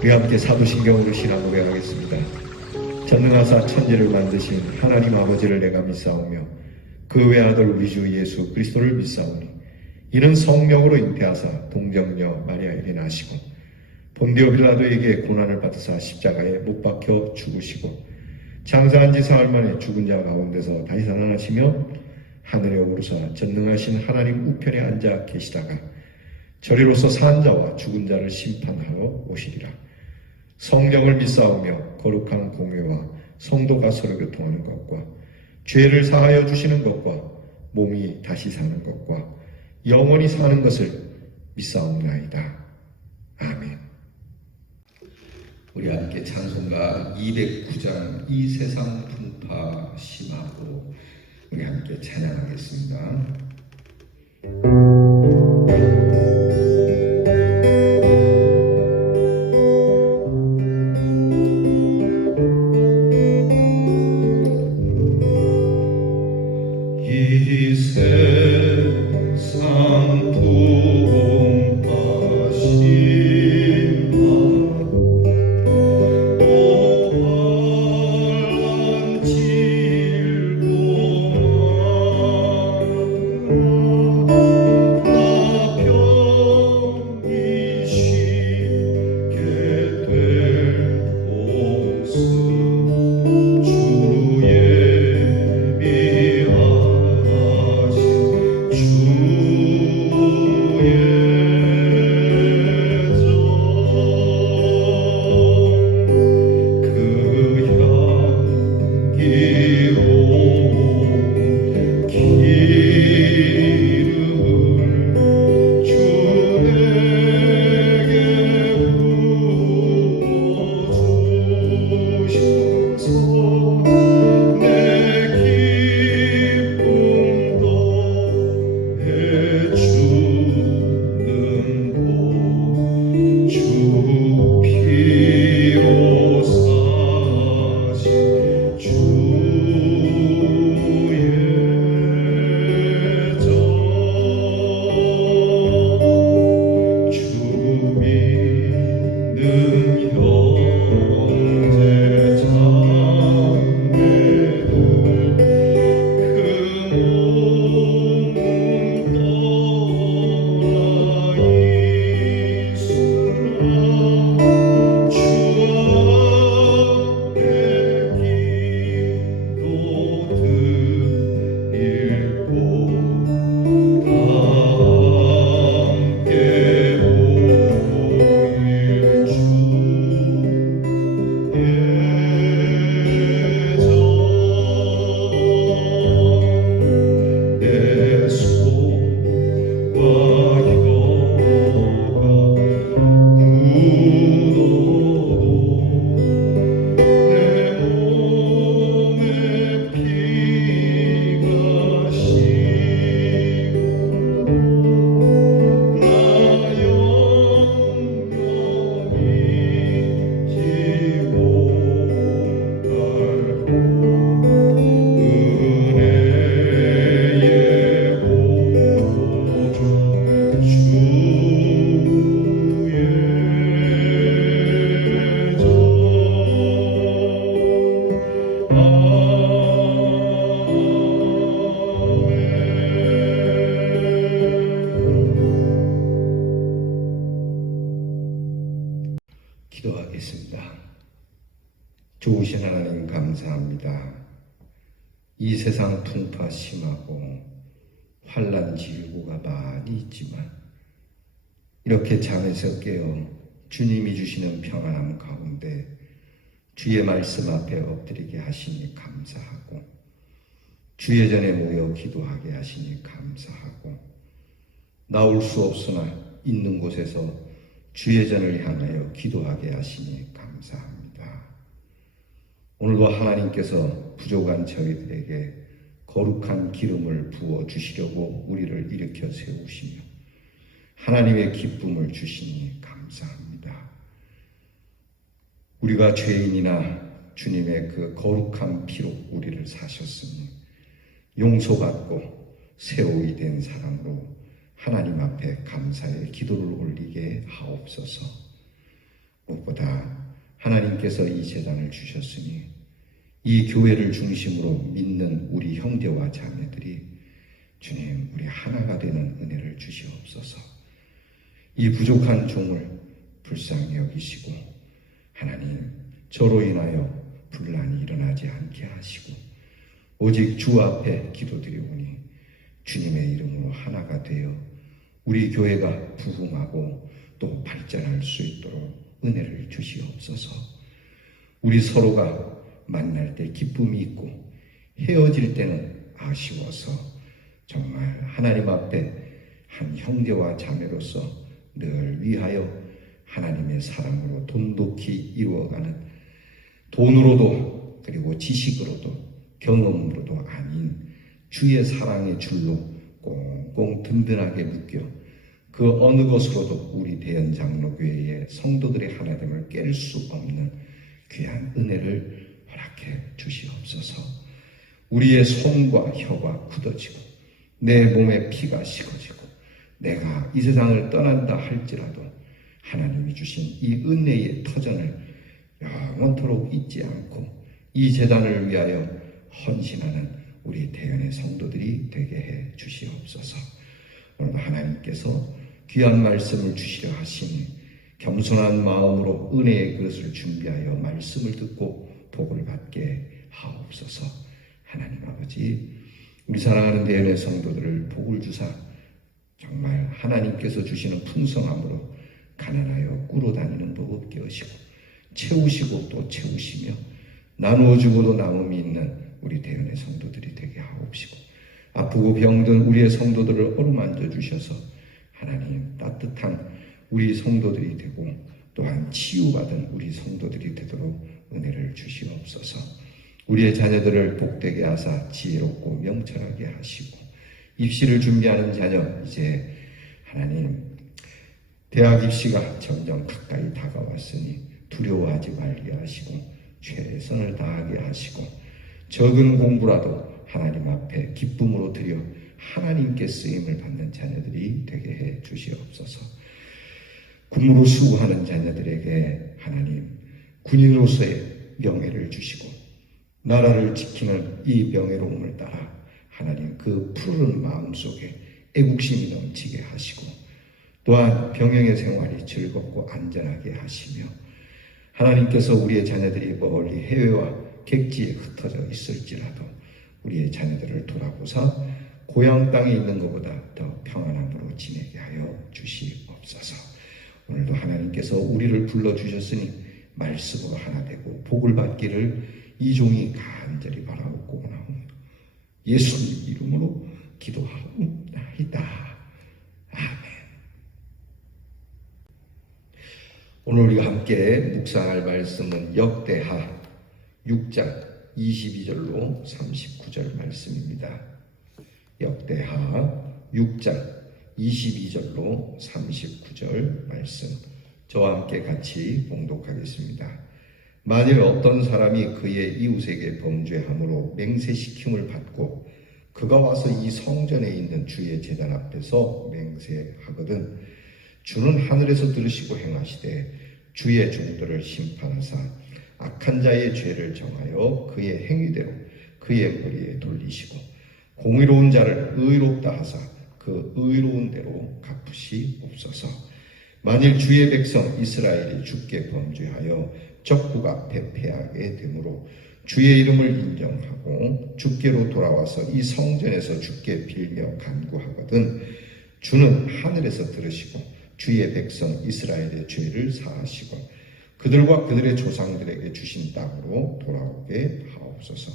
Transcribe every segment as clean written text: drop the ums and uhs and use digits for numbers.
우리 함께 사도신경으로 신앙 고백하겠습니다. 전능하사 천지를 만드신 하나님 아버지를 내가 믿사오며 그 외아들 우리 주 예수 그리스도를 믿사오니 이는 성령으로 잉태하사 동정녀 마리아에게 나시고 본디오 빌라도에게 고난을 받으사 십자가에 못 박혀 죽으시고 장사한 지 사흘 만에 죽은 자 가운데서 다시 살아나시며 하늘에 오르사 전능하신 하나님 우편에 앉아 계시다가 저리로서 산 자와 죽은 자를 심판하러 오시리라. 성령을 믿사오며 거룩한 공회와 성도가 서로 교통하는 것과 죄를 사하여 주시는 것과 몸이 다시 사는 것과 영원히 사는 것을 믿사옵나이다. 아멘. 우리 함께 찬송가 209장 이 세상 풍파 심하고 우리 함께 찬양하겠습니다. 이 세상 풍파 심하고 기도하겠습니다. 좋으신 하나님 감사합니다. 이 세상 풍파 심하고 환난 질고가 많이 있지만 이렇게 잠에서 깨어 주님이 주시는 평안함 가운데 주의 말씀 앞에 엎드리게 하시니 감사하고 주의 전에 모여 기도하게 하시니 감사하고 나올 수 없으나 있는 곳에서 주의 전을 향하여 기도하게 하시니 감사합니다. 오늘도 하나님께서 부족한 저희들에게 거룩한 기름을 부어 주시려고 우리를 일으켜 세우시며 하나님의 기쁨을 주시니 감사합니다. 우리가 죄인이나 주님의 그 거룩한 피로 우리를 사셨으니 용서받고 새로이 된 사람으로 하나님 앞에 감사의 기도를 올리게 하옵소서. 무엇보다 하나님께서 이 제단을 주셨으니 이 교회를 중심으로 믿는 우리 형제와 자매들이 주님, 우리 하나가 되는 은혜를 주시옵소서. 이 부족한 종을 불쌍히 여기시고 하나님, 저로 인하여 분란이 일어나지 않게 하시고 오직 주 앞에 기도드리오니 주님의 이름으로 하나가 되어 우리 교회가 부흥하고 또 발전할 수 있도록 은혜를 주시옵소서. 우리 서로가 만날 때 기쁨이 있고 헤어질 때는 아쉬워서 정말 하나님 앞에 한 형제와 자매로서 늘 위하여 하나님의 사랑으로 돈독히 이루어가는, 돈으로도 그리고 지식으로도 경험으로도 아닌 주의 사랑의 줄로 꽁꽁 든든하게 묶여 그 어느 것으로도 우리 대연 장로교회의 성도들의 하나됨을 깰 수 없는 귀한 은혜를 허락해 주시옵소서. 우리의 손과 혀가 굳어지고 내 몸에 피가 식어지고 내가 이 세상을 떠난다 할지라도 하나님이 주신 이 은혜의 터전을 영원토록 잊지 않고 이 제단을 위하여 헌신하는 우리 대연의 성도들이 되게 해 주시옵소서. 오늘도 하나님께서 귀한 말씀을 주시려 하시니 겸손한 마음으로 은혜의 그릇을 준비하여 말씀을 듣고 복을 받게 하옵소서. 하나님 아버지, 우리 사랑하는 대연의 성도들을 복을 주사 정말 하나님께서 주시는 풍성함으로 가난하여 꾸러 다니는 법 없게 하시고 채우시고 또 채우시며 나누어 주고도 나눔이 있는 우리 대연의 성도들이 되게 하옵시고 아프고 병든 우리의 성도들을 어루만져 주셔서 하나님 따뜻한 우리 성도들이 되고 또한 치유받은 우리 성도들이 되도록 은혜를 주시옵소서. 우리의 자녀들을 복되게 하사 지혜롭고 명철하게 하시고 입시를 준비하는 자녀, 이제 하나님 대학 입시가 점점 가까이 다가왔으니 두려워하지 말게 하시고 최선을 다하게 하시고 적은 공부라도 하나님 앞에 기쁨으로 드려 하나님께 쓰임을 받는 자녀들이 되게 해 주시옵소서. 군무로 수고하는 자녀들에게 하나님 군인으로서의 명예를 주시고 나라를 지키는 이 명예로움을 따라 하나님 그 푸른 마음속에 애국심이 넘치게 하시고 또한 병영의 생활이 즐겁고 안전하게 하시며 하나님께서 우리의 자녀들이 멀리 해외와 객지에 흩어져 있을지라도 우리의 자녀들을 돌아보사 고향 땅에 있는 것보다 더 평안함으로 지내게 하여 주시옵소서. 오늘도 하나님께서 우리를 불러주셨으니 말씀으로 하나 되고 복을 받기를 이 종이 간절히 바라옵고 원하옵니다. 예수님 이름으로 기도하옵나이다. 아멘. 오늘 우리가 함께 묵상할 말씀은 역대하 6장 22절로 39절 말씀입니다. 역대하 6장 22절로 39절 말씀, 저와 함께 같이 봉독하겠습니다. 만일 어떤 사람이 그의 이웃에게 범죄함으로 맹세시킴을 받고 그가 와서 이 성전에 있는 주의 제단 앞에서 맹세하거든 주는 하늘에서 들으시고 행하시되 주의 종들을 심판하사 악한 자의 죄를 정하여 그의 행위대로 그의 머리에 돌리시고 공의로운 자를 의롭다 하사 그 의로운 대로 갚으시옵소서. 만일 주의 백성 이스라엘이 주께 범죄하여 적국가 패하게 되므로 주의 이름을 인정하고 주께로 돌아와서 이 성전에서 주께 빌며 간구하거든 주는 하늘에서 들으시고 주의 백성 이스라엘의 죄를 사하시고 그들과 그들의 조상들에게 주신 땅으로 돌아오게 하옵소서.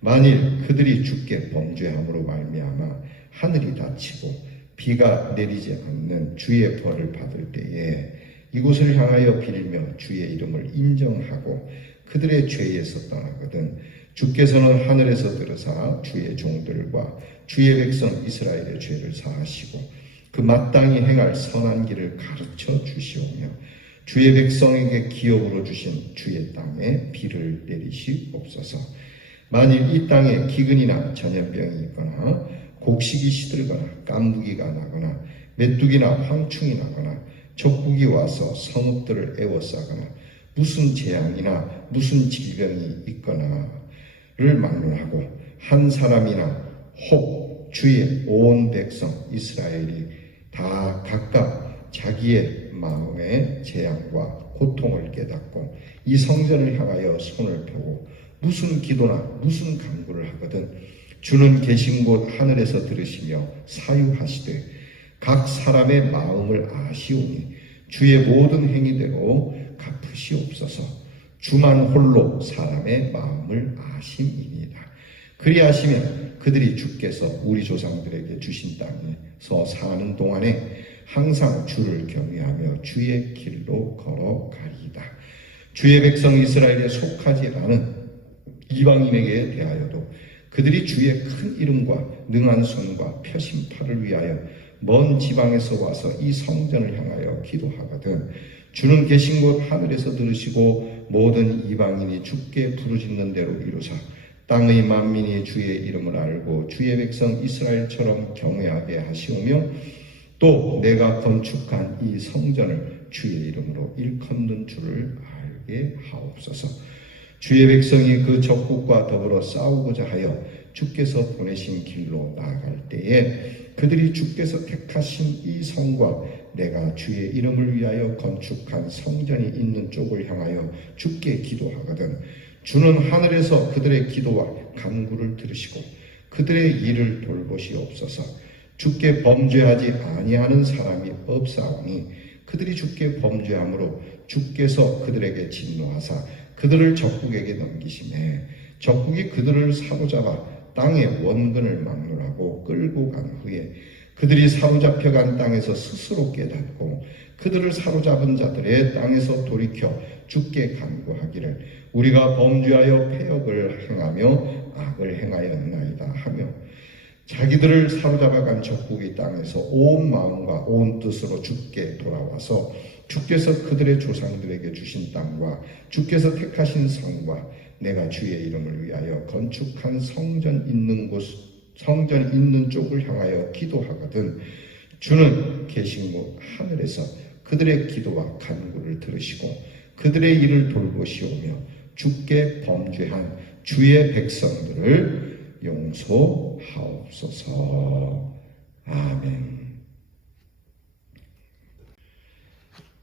만일 그들이 주께 범죄함으로 말미암아 하늘이 닫히고 비가 내리지 않는 주의 벌을 받을 때에 이곳을 향하여 빌며 주의 이름을 인정하고 그들의 죄에서 떠나거든 주께서는 하늘에서 들으사 주의 종들과 주의 백성 이스라엘의 죄를 사하시고 그 마땅히 행할 선한 길을 가르쳐 주시오며 주의 백성에게 기업으로 주신 주의 땅에 비를 내리시옵소서. 만일 이 땅에 기근이나 전염병이 있거나 곡식이 시들거나 깐부기가 나거나 메뚜기나 황충이 나거나 적국이 와서 성읍들을 에워싸거나 무슨 재앙이나 무슨 질병이 있거나를 막론하고 한 사람이나 혹 주의 온 백성 이스라엘이 다 각각 자기의 마음의 재앙과 고통을 깨닫고 이 성전을 향하여 손을 펴고 무슨 기도나 무슨 간구를 하거든 주는 계신 곳 하늘에서 들으시며 사유하시되 각 사람의 마음을 아시오니 주의 모든 행위대로 갚으시옵소서. 주만 홀로 사람의 마음을 아심이니이다. 그리하시면 그들이 주께서 우리 조상들에게 주신 땅에서 사는 동안에 항상 주를 경외하며 주의 길로 걸어가리이다. 주의 백성 이스라엘에 속하지 않은 이방인에게 대하여도 그들이 주의 큰 이름과 능한 손과 펴신 팔을 위하여 먼 지방에서 와서 이 성전을 향하여 기도하거든 주는 계신 곳 하늘에서 들으시고 모든 이방인이 주께 부르짖는 대로 이루사 땅의 만민이 주의 이름을 알고 주의 백성 이스라엘처럼 경외하게 하시오며 또 내가 건축한 이 성전을 주의 이름으로 일컫는 줄을 알게 하옵소서. 주의 백성이 그 적국과 더불어 싸우고자 하여 주께서 보내신 길로 나아갈 때에 그들이 주께서 택하신 이 성과 내가 주의 이름을 위하여 건축한 성전이 있는 쪽을 향하여 주께 기도하거든 주는 하늘에서 그들의 기도와 간구를 들으시고 그들의 일을 돌보시옵소서. 주께 범죄하지 아니하는 사람이 없사오니 그들이 주께 범죄함으로 주께서 그들에게 진노하사 그들을 적국에게 넘기시매 적국이 그들을 사로잡아 땅의 원근을 막론하고 끌고 간 후에 그들이 사로잡혀간 땅에서 스스로 깨닫고 그들을 사로잡은 자들의 땅에서 돌이켜 주께 간구하기를 우리가 범죄하여 패역을 행하며 악을 행하였나이다 하며 자기들을 사로잡아간 적국의 땅에서 온 마음과 온 뜻으로 주께 돌아와서 주께서 그들의 조상들에게 주신 땅과 주께서 택하신 성과 내가 주의 이름을 위하여 건축한 성전 있는 쪽을 향하여 기도하거든 주는 계신 곳 하늘에서 그들의 기도와 간구를 들으시고 그들의 일을 돌보시오며 주께 범죄한 주의 백성들을 용서하옵소서. 아멘.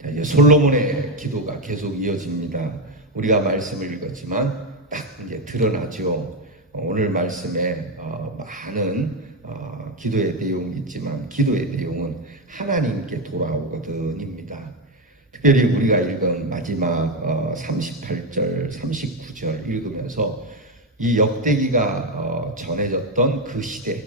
자, 이제 솔로몬의 기도가 계속 이어집니다. 우리가 말씀을 읽었지만 딱 이제 드러나죠. 오늘 말씀에 많은 기도의 내용이 있지만 기도의 내용은 하나님께 돌아오거든입니다. 특별히 우리가 읽은 마지막 38절, 39절 읽으면서 이 역대기가 전해졌던 그 시대,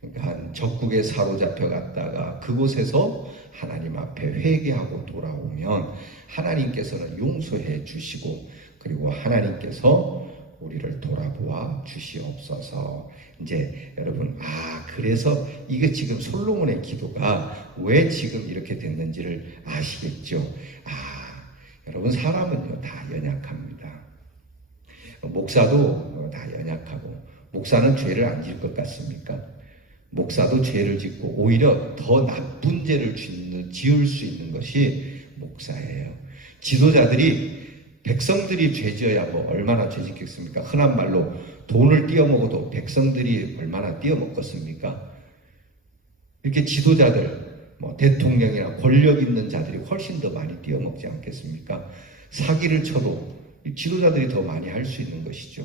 그러니까 적국에 사로잡혀 갔다가 그곳에서 하나님 앞에 회개하고 돌아오면 하나님께서는 용서해 주시고 그리고 하나님께서 우리를 돌아보아 주시옵소서. 이제 여러분 그래서 이게 지금 솔로몬의 기도가 왜 지금 이렇게 됐는지를 아시겠죠? 여러분 사람은요 다 연약합니다. 목사도 다 연약하고 목사는 죄를 안 지을 것 같습니까? 목사도 죄를 짓고 오히려 더 나쁜 죄를 지을 수 있는 것이 목사예요. 지도자들이 백성들이 죄 지어야 뭐 얼마나 죄 짓겠습니까? 흔한 말로 돈을 띄어먹어도 백성들이 얼마나 띄어먹겠습니까? 이렇게 지도자들, 대통령이나 권력 있는 자들이 훨씬 더 많이 띄어먹지 않겠습니까? 사기를 쳐도 지도자들이 더 많이 할 수 있는 것이죠.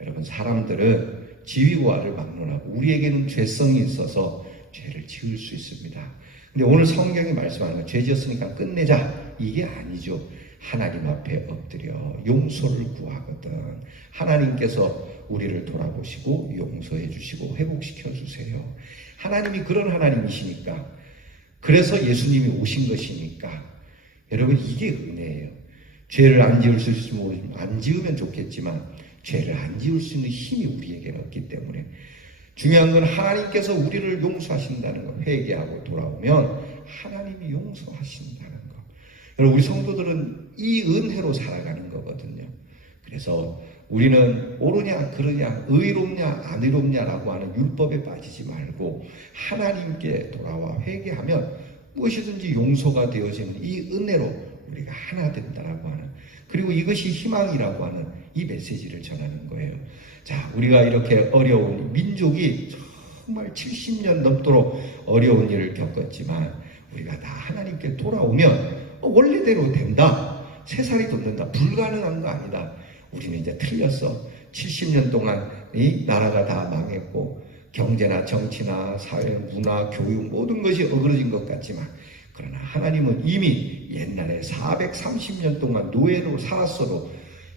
여러분 사람들은 지위와를 막론하고 우리에게는 죄성이 있어서 죄를 지을 수 있습니다. 근데 오늘 성경이 말씀하는 건 죄 지었으니까 끝내자 이게 아니죠. 하나님 앞에 엎드려 용서를 구하거든 하나님께서 우리를 돌아보시고 용서해 주시고 회복시켜 주세요. 하나님이 그런 하나님이시니까 그래서 예수님이 오신 것이니까 여러분 이게 은혜예요. 죄를 안 지을 수 있으면 모르지만 안 지으면 좋겠지만 죄를 안 지을 수 있는 힘이 우리에게는 없기 때문에 중요한 건 하나님께서 우리를 용서하신다는 거. 회개하고 돌아오면 하나님이 용서하신다는 거. 여러분 우리 성도들은 이 은혜로 살아가는 거거든요. 그래서 우리는 옳으냐 그러냐 의롭냐 안 의롭냐라고 하는 율법에 빠지지 말고 하나님께 돌아와 회개하면 무엇이든지 용서가 되어지는 이 은혜로 우리가 하나 된다라고 하는, 그리고 이것이 희망이라고 하는 이 메시지를 전하는 거예요. 자, 우리가 이렇게 어려운 민족이 정말 70년 넘도록 어려운 일을 겪었지만 우리가 다 하나님께 돌아오면 원래대로 된다. 세살이 돋는다. 불가능한 거 아니다. 우리는 이제 틀렸어. 70년 동안 이 나라가 다 망했고 경제나 정치나 사회, 문화, 교육 모든 것이 어그러진 것 같지만, 그러나 하나님은 이미 옛날에 430년 동안 노예로 살았어도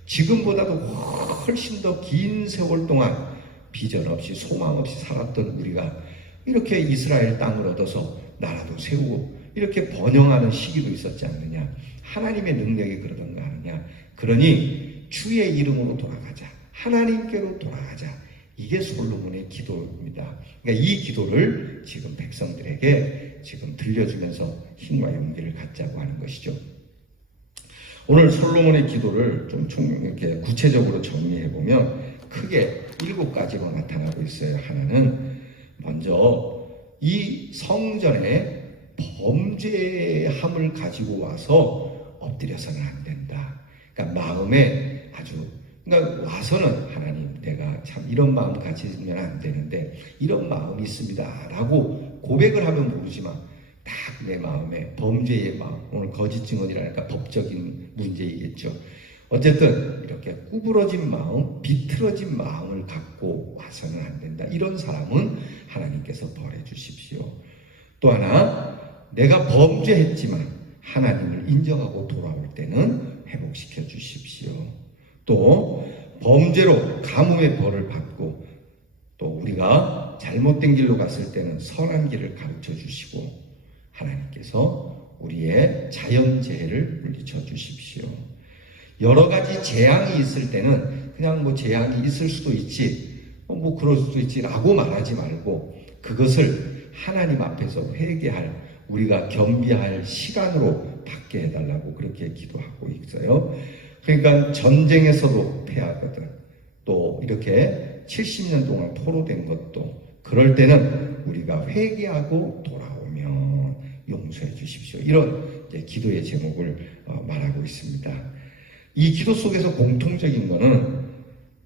지금보다도 훨씬 더 긴 세월 동안 비전 없이 소망 없이 살았던 우리가 이렇게 이스라엘 땅을 얻어서 나라도 세우고 이렇게 번영하는 시기도 있었지 않느냐. 하나님의 능력이 그러던가 하느냐. 그러니 주의 이름으로 돌아가자. 하나님께로 돌아가자. 이게 솔로몬의 기도입니다. 그러니까 이 기도를 지금 백성들에게 지금 들려주면서 힘과 용기를 갖자고 하는 것이죠. 오늘 솔로몬의 기도를 좀 이렇게 구체적으로 정리해 보면 크게 7가지로 나타나고 있어요. 하나는 먼저 이 성전에 범죄함을 가지고 와서 엎드려서는 안 된다. 그러니까 마음에 아주, 그러니까 와서는 하나님 내가 참 이런 마음 가지면 안 되는데 이런 마음이 있습니다 라고 고백을 하면 모르지만 딱 내 마음에 범죄의 마음, 오늘 거짓 증언이라니까 법적인 문제이겠죠. 어쨌든 이렇게 구부러진 마음, 비틀어진 마음을 갖고 와서는 안 된다. 이런 사람은 하나님께서 벌해 주십시오. 또 하나, 내가 범죄했지만 하나님을 인정하고 돌아올 때는 회복시켜 주십시오. 또 범죄로 가뭄의 벌을 받고 또 우리가 잘못된 길로 갔을 때는 선한 길을 가르쳐 주시고 하나님께서 우리의 자연재해를 물리쳐 주십시오. 여러 가지 재앙이 있을 때는 그냥 뭐 재앙이 있을 수도 있지, 뭐 그럴 수도 있지 라고 말하지 말고 그것을 하나님 앞에서 회개할, 우리가 겸비할 시간으로 받게 해달라고 그렇게 기도하고 있어요. 그러니까 전쟁에서도 패하거든. 또 이렇게 70년 동안 포로된 것도 그럴 때는 우리가 회개하고 돌아오면 용서해 주십시오. 이런 기도의 제목을 말하고 있습니다. 이 기도 속에서 공통적인 것은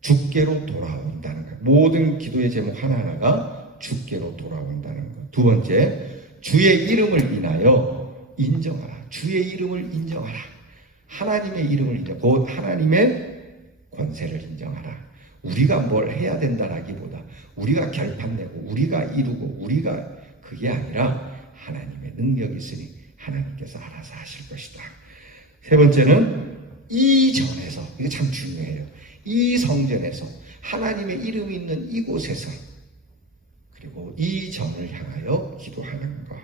주께로 돌아온다는 것. 모든 기도의 제목 하나하나가 주께로 돌아온다는 것. 두 번째, 주의 이름을 인하여 인정하라. 주의 이름을 인정하라. 하나님의 이름을 인정, 곧 하나님의 권세를 인정하라. 우리가 뭘 해야 된다라기보다 우리가 결판내고 우리가 이루고 우리가 그게 아니라 하나님의 능력이 있으니 하나님께서 알아서 하실 것이다. 세 번째는 이전에서, 이게 참 중요해요. 이 성전에서 하나님의 이름이 있는 이곳에서 그리고 이 전을 향하여 기도하는 것.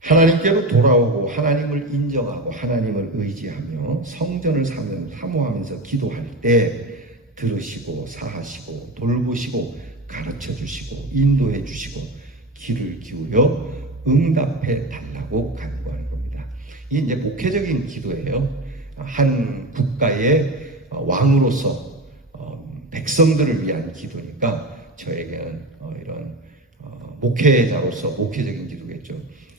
하나님께로 돌아오고 하나님을 인정하고 하나님을 의지하며 성전을 사모하면서 기도할 때 들으시고 사하시고 돌보시고 가르쳐 주시고 인도해 주시고 귀를 기울여 응답해 달라고 간구하는 겁니다. 이게 이제 목회적인 기도예요. 한 국가의 왕으로서 백성들을 위한 기도니까 저에게는 이런 목회자로서 목회적인 기도겠죠.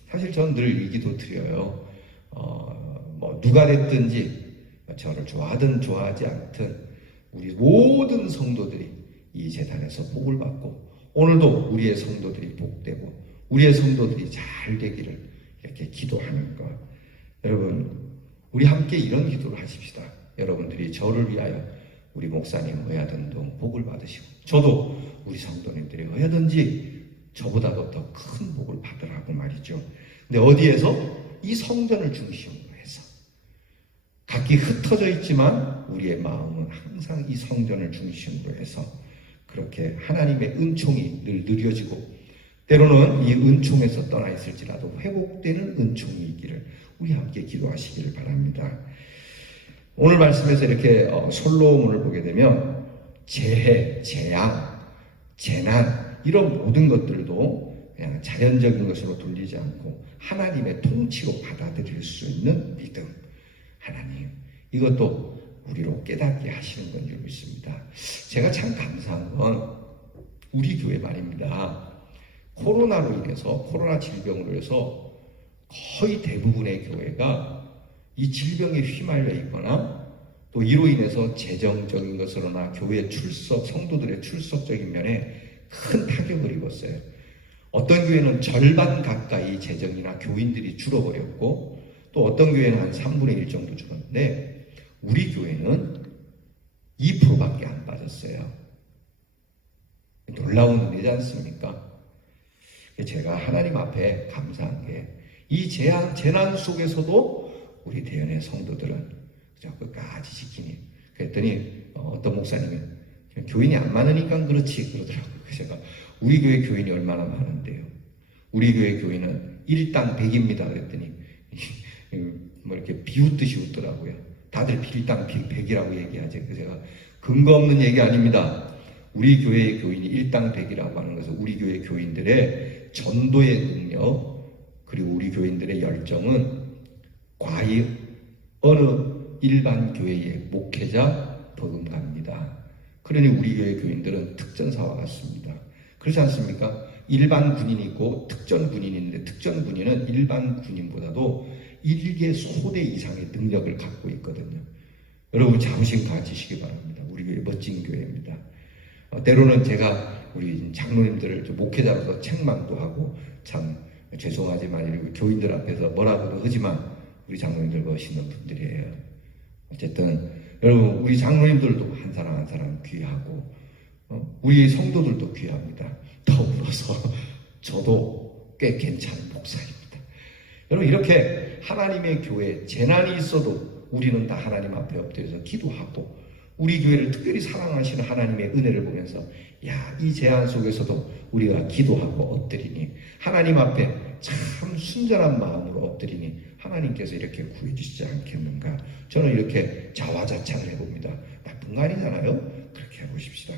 사실 저는 늘 이 기도 드려요. 뭐 누가 됐든지 저를 좋아하든 좋아하지 않든 우리 모든 성도들이 이 재단에서 복을 받고 오늘도 우리의 성도들이 복되고 우리의 성도들이 잘 되기를 이렇게 기도하는 것. 여러분, 우리 함께 이런 기도를 하십시다. 여러분들이 저를 위하여 우리 목사님 어야든도 복을 받으시고 저도 우리 성도님들이 어야든지 저보다도 더 큰 복을 받으라고 말이죠. 근데 어디에서? 이 성전을 중심으로 해서. 각기 흩어져 있지만 우리의 마음은 항상 이 성전을 중심으로 해서 그렇게 하나님의 은총이 늘 느려지고 때로는 이 은총에서 떠나 있을지라도 회복되는 은총이 있기를 우리 함께 기도하시기를 바랍니다. 오늘 말씀에서 이렇게 솔로몬을 보게 되면 재해, 재앙, 재난 이런 모든 것들도 그냥 자연적인 것으로 돌리지 않고 하나님의 통치로 받아들일 수 있는 믿음. 하나님, 이것도 우리로 깨닫게 하시는 건 줄 믿습니다. 제가 참 감사한 건 우리 교회 말입니다. 코로나로 인해서, 코로나 질병으로 해서 거의 대부분의 교회가 이 질병에 휘말려 있거나 또 이로 인해서 재정적인 것으로나 교회 출석, 성도들의 출석적인 면에 큰 타격을 입었어요. 어떤 교회는 절반 가까이 재정이나 교인들이 줄어버렸고 또 어떤 교회는 한 3분의 1 정도 줄었는데 우리 교회는 2%밖에 안 빠졌어요. 놀라운 은혜지 않습니까? 제가 하나님 앞에 감사한 게 이 재난 속에서도 우리 대연의 성도들은 끝까지 지키니. 그랬더니 어떤 목사님이 교인이 안 많으니까 그렇지 그러더라고요. 제가 우리 교회 교인이 얼마나 많은데요. 우리 교회 교인은 일당 100입니다. 그랬더니 뭐 이렇게 비웃듯이 웃더라고요. 다들 일당 100이라고 얘기하죠. 그래서 제가 근거 없는 얘기 아닙니다. 우리 교회의 교인이 일당 100이라고 하는 것은 우리 교회 교인들의 전도의 능력 그리고 우리 교인들의 열정은 과히 어느 일반 교회의 목회자 버금갑니다. 그러니 우리 교회 교인들은 특전사와 같습니다. 그렇지 않습니까? 일반 군인이 있고 특전 군인이 있는데 특전 군인은 일반 군인보다도 1개 소대 이상의 능력을 갖고 있거든요. 여러분 자부심 가지시기 바랍니다. 우리 교회 멋진 교회입니다. 때로는 제가 우리 장로님들을 목회자로서 책망도 하고 참 죄송하지만 이렇게 교인들 앞에서 뭐라고도 하지만 우리 장로님들 멋있는 분들이에요. 어쨌든 여러분 우리 장로님들도 한 사람 한 사람 귀하고 우리 성도들도 귀합니다. 더불어서 저도 꽤 괜찮은 목사입니다. 여러분 이렇게 하나님의 교회에 재난이 있어도 우리는 다 하나님 앞에 엎드려서 기도하고 우리 교회를 특별히 사랑하시는 하나님의 은혜를 보면서 이 재난 속에서도 우리가 기도하고 엎드리니 하나님 앞에 참 순전한 마음으로 엎드리니 하나님께서 이렇게 구해주시지 않겠는가. 저는 이렇게 자화자찬을 해봅니다. 나쁜 거 아니잖아요. 그렇게 해보십시다.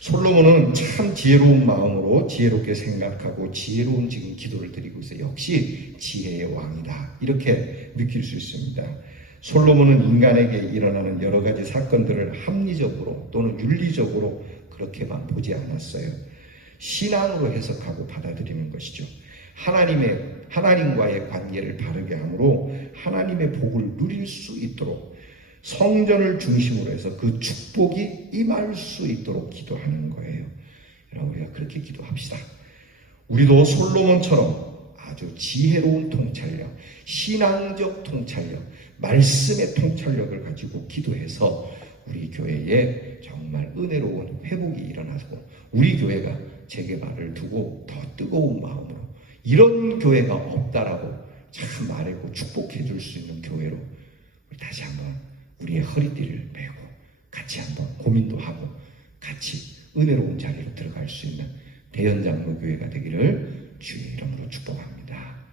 솔로몬은 참 지혜로운 마음으로 지혜롭게 생각하고 지혜로운 지금 기도를 드리고 있어요. 역시 지혜의 왕이다. 이렇게 느낄 수 있습니다. 솔로몬은 인간에게 일어나는 여러 가지 사건들을 합리적으로 또는 윤리적으로 그렇게만 보지 않았어요. 신앙으로 해석하고 받아들이는 것이죠. 하나님과의 관계를 바르게 함으로 하나님의 복을 누릴 수 있도록 성전을 중심으로 해서 그 축복이 임할 수 있도록 기도하는 거예요. 여러분 우리가 그렇게 기도합시다. 우리도 솔로몬처럼 아주 지혜로운 통찰력, 신앙적 통찰력, 말씀의 통찰력을 가지고 기도해서 우리 교회에 정말 은혜로운 회복이 일어나고 우리 교회가 재개발을 두고 더 뜨거운 마음으로 이런 교회가 없다라고 참 말하고 축복해 줄 수 있는 교회로 우리 다시 한번 우리의 허리띠를 메고 같이 한번 고민도 하고 같이 은혜로운 자리로 들어갈 수 있는 대연장로교회가 되기를 주의 이름으로 축복합니다.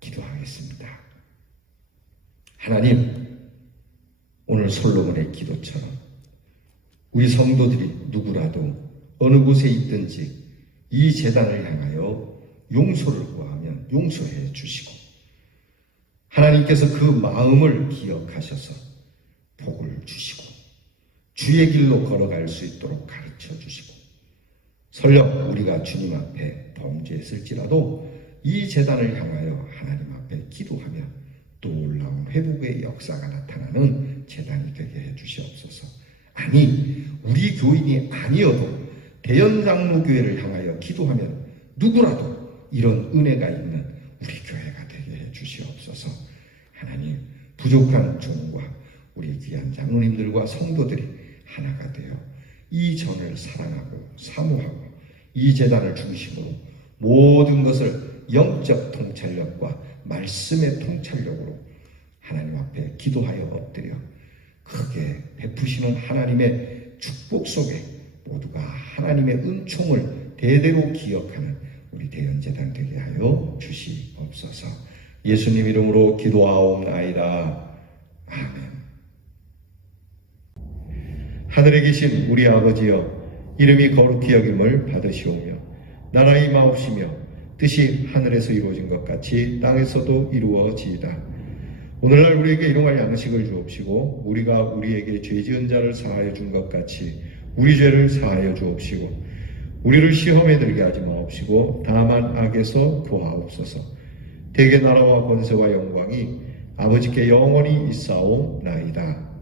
기도하겠습니다. 하나님, 오늘 솔로몬의 기도처럼 우리 성도들이 누구라도 어느 곳에 있든지 이 제단을 향하여 용서를 구하면 용서해 주시고 하나님께서 그 마음을 기억하셔서 복을 주시고 주의 길로 걸어갈 수 있도록 가르쳐 주시고 설령 우리가 주님 앞에 범죄했을지라도 이 제단을 향하여 하나님 앞에 기도하며 놀라운 회복의 역사가 나타나는 제단이 되게 해 주시옵소서. 아니 우리 교인이 아니어도 대연장로교회를 향하여 기도하면 누구라도 이런 은혜가 있는 우리 교회가 되게 해 주시옵소서. 하나님 부족한 종과 우리 귀한 장로님들과 성도들이 하나가 되어 이 전을 사랑하고 사모하고 이 제단을 중심으로 모든 것을 영적 통찰력과 말씀의 통찰력으로 하나님 앞에 기도하여 엎드려 크게 베푸시는 하나님의 축복 속에 모두가 하나님의 은총을 대대로 기억하는 우리 대연제단 되게 하여 주시옵소서. 예수님 이름으로 기도하옵나이다. 아멘. 하늘에 계신 우리 아버지여, 이름이 거룩히 여김을 받으시오며 나라가 임하옵시며 뜻이 하늘에서 이루어진 것 같이 땅에서도 이루어지이다. 오늘날 우리에게 일용할 양식을 주옵시고 우리가 우리에게 죄 지은 자를 사하여 준 것 같이 우리 죄를 사하여 주옵시고 우리를 시험에 들게 하지 마옵시고 다만 악에서 구하옵소서. 대개 나라와 권세와 영광이 아버지께 영원히 있사옵나이다.